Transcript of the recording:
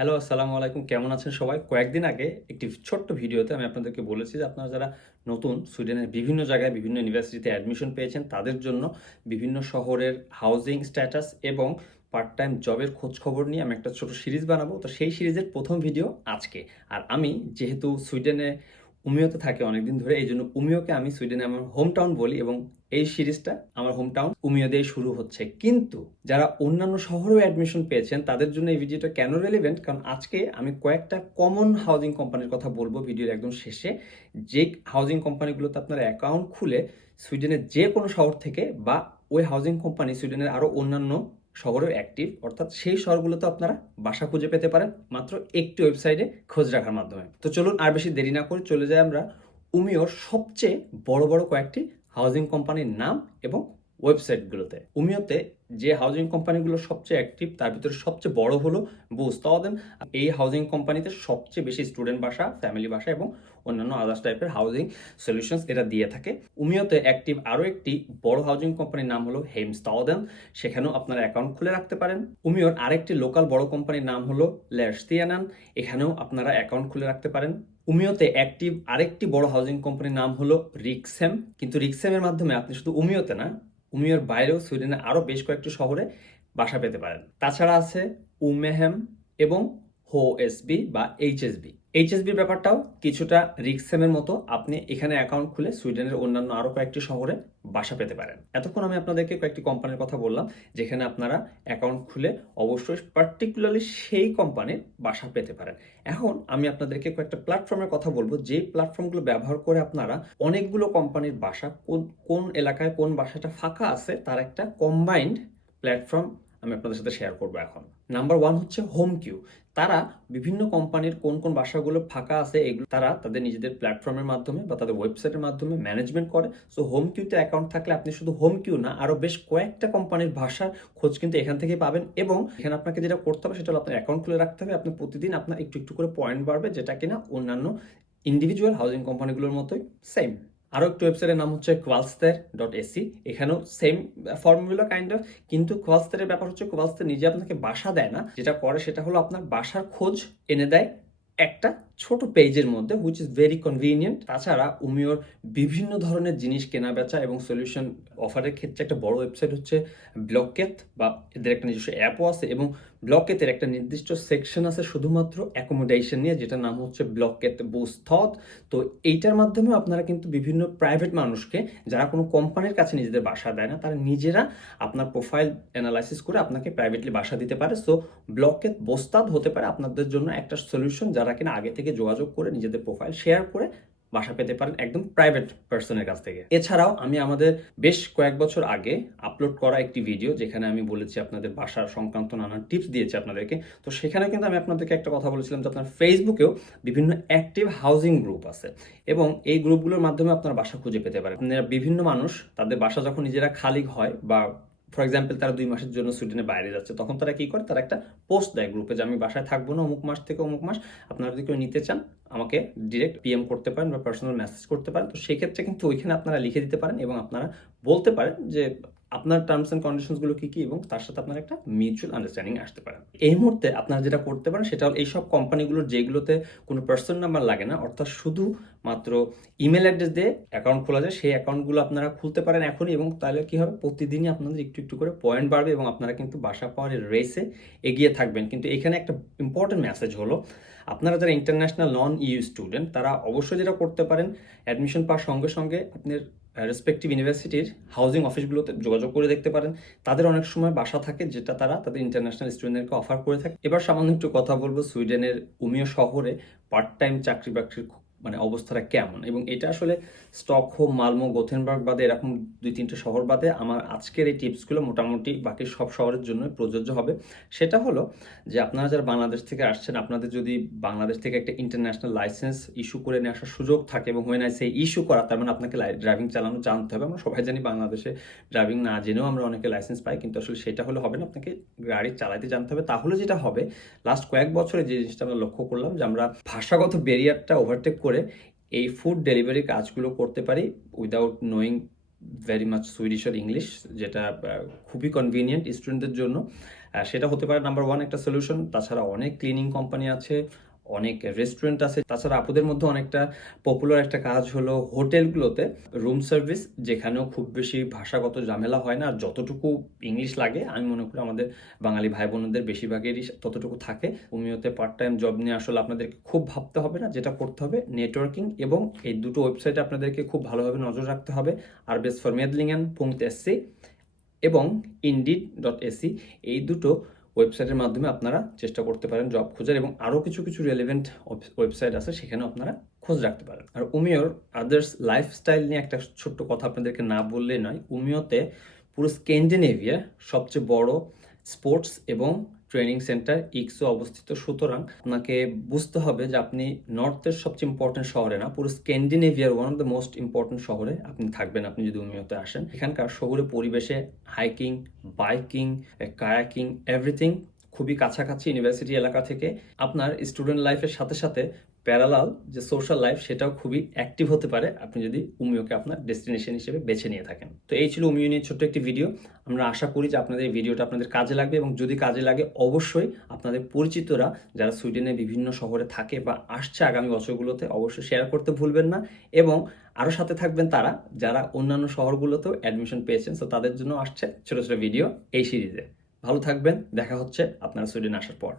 Hello আসসালামু আলাইকুম। কেমন আছেন সবাই? কয়েকদিন আগে একটি ছোট্ট ভিডিওতে আমি আপনাদেরকে বলেছি যে আপনারা যারা নতুন সুইডেনের বিভিন্ন জায়গায়, বিভিন্ন ইউনিভার্সিটিতে অ্যাডমিশন পেয়েছেন, তাদের জন্য বিভিন্ন শহরের হাউজিং স্ট্যাটাস এবং পার্ট টাইম জবের খোঁজ খবর নিয়ে আমি একটা ছোট সিরিজ বানাবো। তো সেই সিরিজের প্রথম ভিডিও আজকে। আর আমি যেহেতু সুইডেনে উমিওতে থাকে অনেকদিন ধরে, এই জন্য উমিওকে আমি সুইডেনে আমার হোম টাউন বলি এবং এই সিরিজটা আমার হোম টাউন উমিও দিয়ে শুরু হচ্ছে। কিন্তু যারা অন্যান্য শহরেও অ্যাডমিশন পেয়েছেন, তাদের জন্য এই ভিডিওটা কেন রেলিভেন্ট কারণ আজকে আমি কয়েকটা কমন হাউজিং কোম্পানির কথা বলব ভিডিওর একদম শেষে। যে হাউজিং কোম্পানিগুলোতে আপনারা অ্যাকাউন্ট খুলে সুইডেনের যে কোনো শহর থেকে বা ওই হাউজিং কোম্পানি সুইডেনের আরও অন্যান্য শহরেও অ্যাক্টিভ অর্থাৎ সেই শহরগুলোতে আপনারা বাসা খুঁজে পেতে পারেন, মাত্র একটি ওয়েবসাইটে খোঁজ রাখার মাধ্যমে। তো চলুন আর বেশি দেরি না করে চলে যাই আমরা উমিওর সবচেয়ে বড় বড় কয়েকটি হাউজিং কোম্পানির নাম এবং ওয়েবসাইটগুলোতে। উমিওতে যে হাউজিং কোম্পানিগুলো সবচেয়ে অ্যাক্টিভ তার ভিতরে সবচেয়ে বড় হলো বুস্তাওয়াদেন এই হাউজিং কোম্পানিতে সবচেয়ে বেশি স্টুডেন্ট বাসা ফ্যামিলি বাসা এবং অন্যান্য আদার্স টাইপের হাউজিং সলিউশনস এটা দিয়ে থাকে। উমিওতে অ্যাক্টিভ আরও একটি বড় হাউজিং কোম্পানির নাম হলো হেমস্তাওদেন সেখানেও আপনারা অ্যাকাউন্ট খুলে রাখতে পারেন। উমিওর আরেকটি লোকাল বড় কোম্পানির নাম হলো লেয়ারস্তিয়ানান এখানেও আপনারা অ্যাকাউন্ট খুলে রাখতে পারেন। উমিওতে অ্যাক্টিভ আরেকটি বড় হাউজিং কোম্পানির নাম হলো রিক্সেম। কিন্তু রিক্সেমের মাধ্যমে আপনি শুধু উমিওতে না উমিওর বাইরেও সুইডেনে আরও বেশ কয়েকটি শহরে বাসা পেতে পারেন। তাছাড়া আছে উমেহেম এবং হো এসবি বা এইচএসবি। এইচএসবির ব্যাপারটাও কিছুটা রিক্সেমের মতো আপনি এখানে অ্যাকাউন্ট খুলে সুইডেনের অন্যান্য আরও কয়েকটি শহরে বাসা পেতে পারেন। এতক্ষণ আমি আপনাদেরকে কয়েকটি কোম্পানির কথা বললাম, যেখানে আপনারা অ্যাকাউন্ট খুলে অবশ্যই পার্টিকুলারলি সেই কোম্পানির বাসা পেতে পারেন। এখন আমি আপনাদেরকে কয়েকটা প্ল্যাটফর্মের কথা বলব, যে প্ল্যাটফর্মগুলো ব্যবহার করে আপনারা অনেকগুলো কোম্পানির বাসা, কোন কোন এলাকায় কোন বাসাটা ফাঁকা আছে, তার একটা কম্বাইন্ড প্ল্যাটফর্ম আমি আপনাদের সাথে শেয়ার করব এখন। নাম্বার ওয়ান হচ্ছে হোম কিউ তারা বিভিন্ন কোম্পানির কোন কোন বাসাগুলো ফাঁকা আছে, এগুলো তারা তাদের নিজেদের প্ল্যাটফর্মের মাধ্যমে বা তাদের ওয়েবসাইটের মাধ্যমে ম্যানেজমেন্ট করে। সো হোম কিউতে অ্যাকাউন্ট থাকলে আপনি শুধু হোম কিউ না আরও বেশ কয়েকটা কোম্পানির ভাষার খোঁজ কিন্তু এখান থেকে পাবেন এবং এখানে আপনাকে যেটা করতে হবে সেটা হলো আপনার অ্যাকাউন্ট খুলে রাখতে হবে। আপনি প্রতিদিন আপনার একটু একটু করে পয়েন্ট বাড়বে যেটা কিনা অন্যান্য ইন্ডিভিজুয়াল হাউজিং কোম্পানিগুলোর মতোই সেম আরও একটি ওয়েবসাইটের নাম হচ্ছে কোয়ালস্তের ডট এসি এখানেও সেম ফর্মুলা কাইন্ড অফ কিন্তু কোয়ালস্তের ব্যাপার হচ্ছে কোয়ালস্তের নিজে আপনাকে বাসা দেয় না। যেটা করে সেটা হলো আপনার বাসার খোঁজ এনে দেয় একটা ছোট পেজের মধ্যে হুইচ ইজ ভেরি কনভিনিয়েন্ট তাছাড়া উমিওর বিভিন্ন ধরনের জিনিস কেনা বেচা এবং সলিউশন অফারের ক্ষেত্রে একটা বড় ওয়েবসাইট হচ্ছে ব্লকেত বা এদের একটা নিজস্ব অ্যাপও আছে এবং ব্লকেতের একটা নির্দিষ্ট সেকশন আছে শুধুমাত্র অ্যাকোমোডেশন নিয়ে, যেটার নাম হচ্ছে ব্লকেট বুস্থত তো এইটার মাধ্যমে আপনারা কিন্তু বিভিন্ন প্রাইভেট মানুষকে, যারা কোনো কোম্পানির কাছে নিজেদের বাসা দেয় না, তারা নিজেরা আপনার প্রোফাইল অ্যানালাইসিস করে আপনাকে প্রাইভেটলি বাসা দিতে পারে। সো ব্লকেত বোস্তাদ হতে পারে আপনাদের জন্য একটা সলিউশন যারা কিনা আগে থেকে যোগাযোগ করে নিজেদের প্রোফাইল শেয়ার করে বাসা পেতে পারেন একদম প্রাইভেট পার্সনের কাছ থেকে। এছাড়াও আমি আমাদের বেশ কয়েক বছর আগে আপলোড করা একটি ভিডিও যেখানে আমি বলেছি আপনাদের বাসার সংক্রান্ত নানান টিপস দিয়েছি আপনাদেরকে। তো সেখানে কিন্তু আমি আপনাদেরকে একটা কথা বলেছিলাম যে আপনার ফেসবুকেও বিভিন্ন অ্যাক্টিভ হাউজিং গ্রুপ আছে এবং এই গ্রুপগুলোর মাধ্যমে আপনারা বাসা খুঁজে পেতে পারেন। আপনারা বিভিন্ন মানুষ তাদের বাসা যখন নিজেরা খালি হয় বা ফর এক্সাম্পল তারা দুই মাসের জন্য সুইডেনে বাইরে যাচ্ছে। তখন তারা কী করে? তারা একটা পোস্ট দেয় গ্রুপে যে আমি বাসায় থাকব না অমুক মাস থেকে অমুক মাস। আপনারা যদি কেউ নিতে চান, আমাকে ডিরেক্ট পিএম করতে পারেন বা পার্সোনাল মেসেজ করতে পারেন। তো সেক্ষেত্রে কিন্তু ওইখানে আপনারা লিখে দিতে পারেন এবং আপনারা বলতে পারেন যে আপনার টার্মস অ্যান্ড কন্ডিশনসগুলো কী কী এবং তার সাথে আপনার একটা মিউচুয়াল আন্ডারস্ট্যান্ডিং আসতে পারেন এই মুহূর্তে আপনারা যেটা করতে পারেন সেটা হল এইসব কোম্পানিগুলোর যেগুলোতে কোনো পার্সন নাম্বার লাগে না, অর্থাৎ শুধু মাত্র ইমেল অ্যাড্রেস দিয়ে অ্যাকাউন্ট খোলা যায়, সেই অ্যাকাউন্টগুলো আপনারা খুলতে পারেন এখনই এবং তাহলে কী হবে? প্রতিদিনই আপনাদের একটু একটু করে পয়েন্ট বাড়বে এবং আপনারা কিন্তু বাসা পাওয়ার রেসে এগিয়ে থাকবেন। কিন্তু এখানে একটা ইম্পর্টেন্ট মেসেজ হলো আপনারা যারা ইন্টারন্যাশনাল নন ইউ স্টুডেন্ট তারা অবশ্যই যেটা করতে পারেন অ্যাডমিশন পাওয়ার সঙ্গে সঙ্গে আপনার রেসপেক্টিভ ইউনিভার্সিটির হাউজিং অফিসগুলোতে যোগাযোগ করে দেখতে পারেন। তাদের অনেক সময় বাসা থাকে যেটা তারা তাদের ইন্টারন্যাশনাল স্টুডেন্টদেরকে অফার করে থাকে। এবার সামান্য একটু কথা বলব, সুইডেনের উমিয় শহরে পার্ট টাইম চাকরি বাকরির মানে অবস্থাটা কেমন? এবং এটা আসলে স্টকহোম, মালমো, গোথেনবার্গ বাদে এরকম দুই তিনটে শহর বাদে আমার আজকের এই টিপসগুলো মোটামুটি বাকি সব শহরের জন্য প্রযোজ্য হবে। সেটা হলো যে আপনারা যারা বাংলাদেশ থেকে আসছেন, আপনাদের যদি বাংলাদেশ থেকে একটা ইন্টারন্যাশনাল লাইসেন্স ইস্যু করে নিয়ে আসার সুযোগ থাকে এবং হয় না সেই ইস্যু করা, তার মানে আপনাকে ড্রাইভিং চালানো জানতে হবে। আমরা সবাই জানি বাংলাদেশে ড্রাইভিং না জেনেও আমরা অনেকে লাইসেন্স পাই, কিন্তু আসলে সেটা হলে হবে না, আপনাকে গাড়ি চালাতে জানতে হবে। তাহলে যেটা হবে লাস্ট কয়েক বছরে যে জিনিসটা আমরা লক্ষ্য করলাম যে আমরা ভাষাগত ব্যারিয়ারটা ওভারটেক করে এই ফুড ডেলিভারি কাজগুলো করতে পারি without knowing very much Swedish আর ইংলিশ যেটা খুবই কনভিনিয়েন্ট স্টুডেন্টদের জন্য। সেটা হতে পারে নাম্বার ওয়ান একটা সলিউশন তাছাড়া অনেক ক্লিনিং কোম্পানি আছে অনেক রেস্টুরেন্ট আছে। তাছাড়া আপুদের মধ্যে অনেকটা পপুলার একটা কাজ হলো হোটেলগুলোতে রুম সার্ভিস যেখানেও খুব বেশি ভাষাগত ঝামেলা হয় না। আর যতটুকু ইংলিশ লাগে, আমি মনে করি আমাদের বাঙালি ভাই বোনদের বেশিরভাগেরই ততটুকু থাকে। উমিওতে পার্ট টাইম জব নিয়ে আসলে আপনাদেরকে খুব ভাবতে হবে না, যেটা করতে হবে নেটওয়ার্কিং এবং এই দুটো ওয়েবসাইটে আপনাদেরকে খুব ভালোভাবে নজর রাখতে হবে। আর বেস ফর মেদলিংয়ান পুঙ্ক এসসি এবং ইন্ডিড ডট এসি এই দুটো ওয়েবসাইটের মাধ্যমে আপনারা চেষ্টা করতে পারেন জব খোঁজার এবং আরও কিছু কিছু রেলেভেন্ট ওয়েবসাইট আছে সেখানে আপনারা খোঁজ রাখতে পারেন। আর উমিওর আদার্স লাইফস্টাইল নিয়ে একটা ছোট্ট কথা আপনাদেরকে না বললে নয়, উমিওতে পুরো স্ক্যান্ডিনেভিয়া সবচেয়ে বড় স্পোর্টস এবং ট্রেনিং সেন্টার ইক্সো অবস্থিত। সুতরাং আপনাকে বুঝতে হবে যে আপনি নর্থের সবচেয়ে ইম্পর্টেন্ট শহরে না, পুরো স্ক্যান্ডিনেভিয়ার one of the most important শহরে আপনি থাকবেন আপনি যদি উমিওতে আসেন। এখানকার শহুরে পরিবেশে হাইকিং বাইকিং কায়াকিং এভরিথিং খুবই কাছাকাছি ইউনিভার্সিটি এলাকা থেকে। আপনার স্টুডেন্ট লাইফের সাথে সাথে প্যারালাল যে সোশ্যাল লাইফ, সেটাও খুবই অ্যাক্টিভ হতে পারে। আপনি যদি উমিওকে আপনার ডেস্টিনেশন হিসেবে বেছে নিয়ে থাকেন। তো এই ছিল উমিও নিয়ে ছোট্ট একটি ভিডিও। আমরা আশা করি যে আপনাদের এই ভিডিওটা আপনাদের কাজে লাগবে এবং যদি কাজে লাগে, অবশ্যই আপনাদের পরিচিতরা যারা সুইডেনের বিভিন্ন শহরে থাকে বা আসছে আগামী বছরগুলোতে, অবশ্যই শেয়ার করতে ভুলবেন না। এবং আরও সাথে থাকবেন তারা, যারা অন্যান্য শহরগুলোতেও অ্যাডমিশন পেয়েছেন। তো তাদের জন্য আসছে ছোটো ছোটো ভিডিও এই সিরিজে। ভালো থাকবেন। দেখা হচ্ছে আপনারা সুইডেন আসার পর।